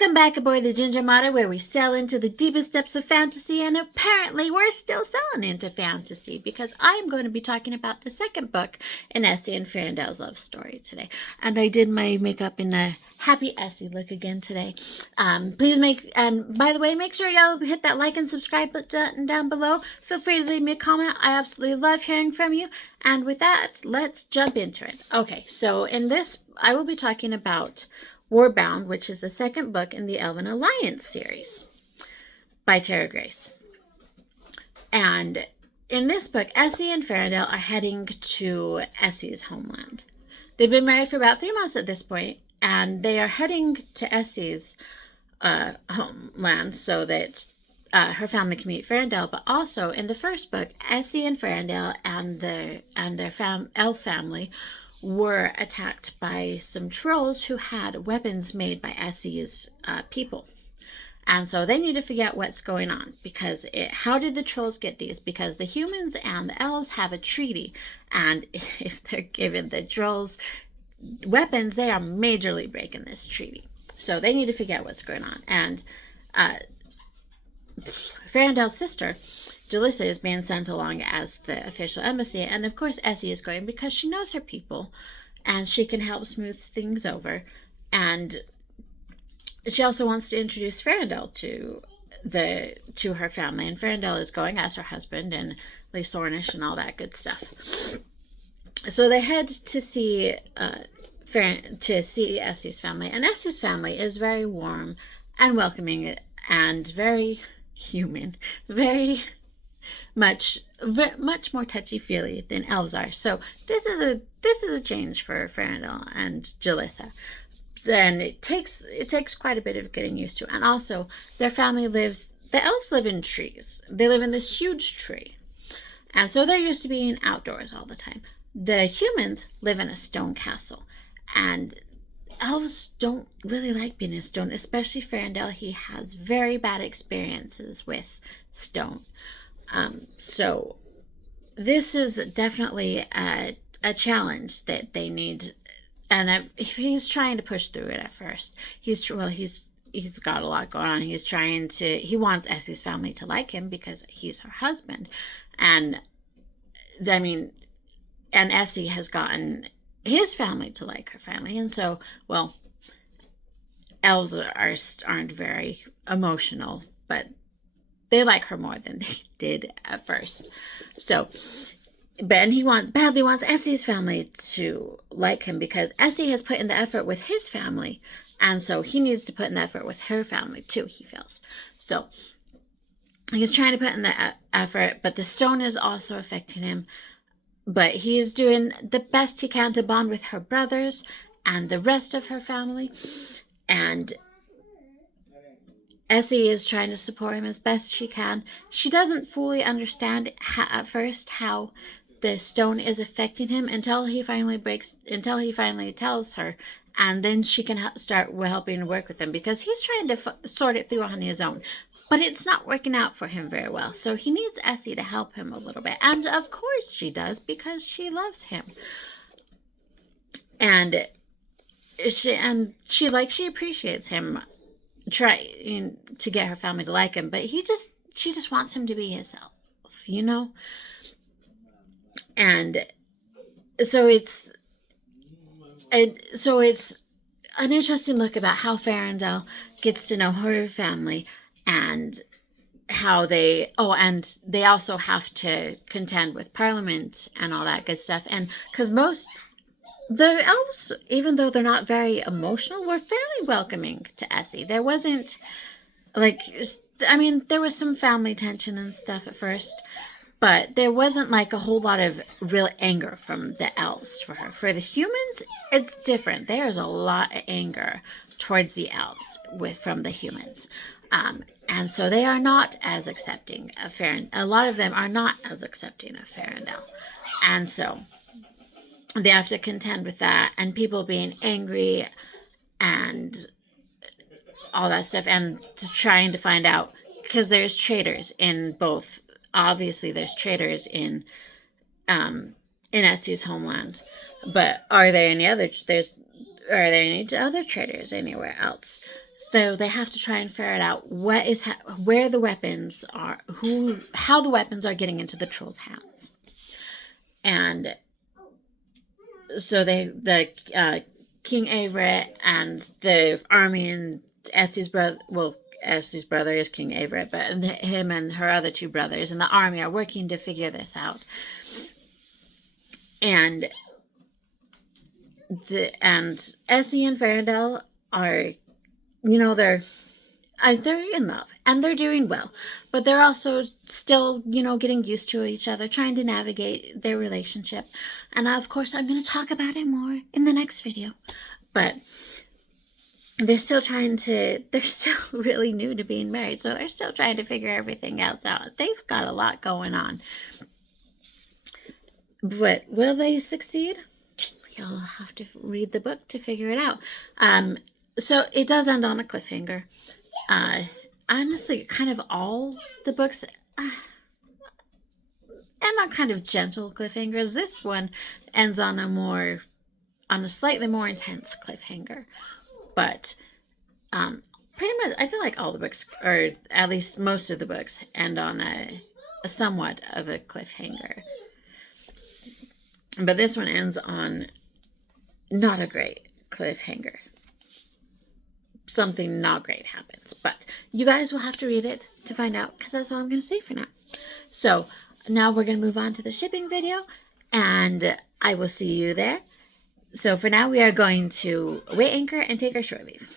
Welcome back aboard the Ginger Motto, where we sail into the deepest depths of fantasy, and apparently we're still sailing into fantasy, because I'm going to be talking about the second book in Essie and Farindel's love story today. And I did my makeup in a happy Essie look again today. And by the way, make sure y'all hit that like and subscribe button down below. Feel free to leave me a comment. I absolutely love hearing from you. And with that, let's jump into it. Okay, so in this, I will be talking about Warbound, which is the second book in the Elven Alliance series by Tara Grayce. And in this book, Essie and Farindel are heading to Essie's homeland. They've been married for about 3 months at this point, and they are heading to Essie's homeland so that her family can meet Farindel. But also in the first book, Essie and Farindel and their elf family were attacked by some trolls who had weapons made by Essie's people. And so they need to figure out what's going on, because how did the trolls get these? Because the humans and the elves have a treaty, and if they're giving the trolls weapons, they are majorly breaking this treaty. So they need to figure out what's going on. And Farindel's sister, Jalissa, is being sent along as the official embassy, and of course Essie is going because she knows her people and she can help smooth things over, and she also wants to introduce Farindel to her family, and Farindel is going as her husband and Lysornish and all that good stuff. So they head to see Essie's family, and Essie's family is very warm and welcoming and very human, very much more touchy-feely than elves are. So this is a change for Farindel and Jalissa, and it takes quite a bit of getting used to. And also, the elves live in trees. They live in this huge tree, and so they're used to being outdoors all the time. The humans live in a stone castle, and elves don't really like being in stone, especially Farindel. He has very bad experiences with stone. So this is definitely a challenge that they need, and if he's trying to push through it at first. He's got a lot going on. He wants Essie's family to like him because he's her husband, and Essie has gotten his family to like her family, and so, well, elves aren't very emotional, but they like her more than they did at first. So, Ben, he badly wants Essie's family to like him because Essie has put in the effort with his family, and so he needs to put in the effort with her family too, he feels. So he's trying to put in the effort, but the stone is also affecting him. But he is doing the best he can to bond with her brothers and the rest of her family, and Essie is trying to support him as best she can. She doesn't fully understand at first how the stone is affecting him until he finally tells her, and then she can start helping work with him, because he's trying to sort it through on his own. But it's not working out for him very well, so he needs Essie to help him a little bit. And of course she does, because she loves him. And she appreciates him trying to get her family to like him, but she just wants him to be himself, you know? And so it's an interesting look about how Farindel gets to know her family, and how they also have to contend with Parliament and all that good stuff. And because the elves, even though they're not very emotional, were fairly welcoming to Essie. There wasn't, there was some family tension and stuff at first, but there wasn't a whole lot of real anger from the elves for her. For the humans, it's different. There's a lot of anger towards the elves from the humans. And so they are not as accepting of Farindel. A lot of them are not as accepting of Farindel. And so they have to contend with that, and people being angry and all that stuff, and trying to find out, because there's traitors in both. Obviously, there's traitors in Essie's homeland, but are there any other traitors anywhere else? So they have to try and ferret out where the weapons are, how the weapons are getting into the troll's hands. And so the King Everett and the army and Essie's brother, well, Essie's brother is King Everett, but him and her other two brothers and the army are working to figure this out. And Essie and Farandel are, they're in love and they're doing well, but they're also still, getting used to each other, trying to navigate their relationship. And of course, I'm going to talk about it more in the next video, but they're still really new to being married. So they're still trying to figure everything else out. They've got a lot going on, but will they succeed? You'll have to read the book to figure it out. So it does end on a cliffhanger. Honestly, kind of all the books end on kind of gentle cliffhangers. This one ends on a slightly more intense cliffhanger. But pretty much, I feel like all the books, or at least most of the books, end on a somewhat of a cliffhanger. But this one ends on not a great cliffhanger. Something not great happens. But you guys will have to read it to find out, because that's all I'm going to say for now. So now we're going to move on to the shipping video, and I will see you there. So for now, we are going to weigh anchor and take our shore leave.